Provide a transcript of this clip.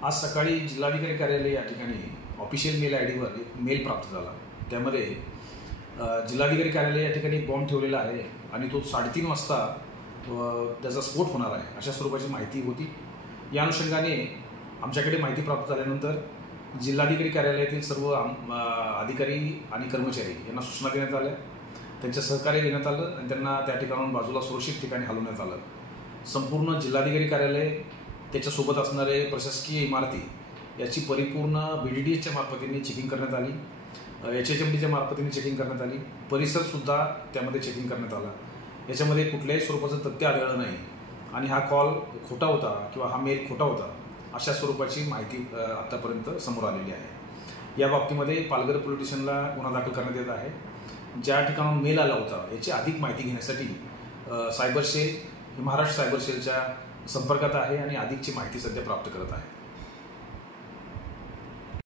आज सकाळी जिल्हाधिकारी कार्यालय या ठिकाणी ऑफिशियल मेल आयडीवर एक मेल प्राप्त झाला। त्यामध्ये जिल्हाधिकारी कार्यालय या ठिकाणी बॉम्ब ठेवलेला आहे आणि तो 3:30 वाजता त्याचा स्फोट होणार आहे अशा स्वरूपाची माहिती होती। या अनुषंगाने आमच्याकडे माहिती प्राप्त झाल्यानंतर जिल्हाधिकारी कार्यालयातील सर्व अधिकारी आणि कर्मचारी यांना सूचना देण्यात आल्या, त्यांचे सहकार्य देण्यात आलं आणि त्यांना त्या ठिकाणाहून बाजूला सुरक्षित ठिकाणी हलवण्यात आलं। संपूर्ण जिल्हाधिकारी कार्यालय, त्याच्यासोबत असणारे प्रशासकीय इमारती याची परिपूर्ण BDDSच्या मार्फतीने चेकिंग करण्यात आली, HHMDच्या मार्फतीने चेकिंग करण्यात आली, परिसरसुद्धा त्यामध्ये चेकिंग करण्यात आला। याच्यामध्ये कुठल्याही स्वरूपाचं तथ्य आढळलं नाही आणि हा कॉल खोटा होता किंवा हा मेल खोटा होता अशा स्वरूपाची माहिती आतापर्यंत समोर आलेली आहे। या बाबतीमध्ये पालघर पोलीस स्टेशनला गुन्हा दाखल करण्यात येत आहे। ज्या ठिकाणाहून मेल आला होता याची अधिक माहिती घेण्यासाठी सायबर सेल महाराष्ट्र सायबर सेलच्या संपर्कात आहे आणि अधिकची माहिती सध्या प्राप्त करत आहे।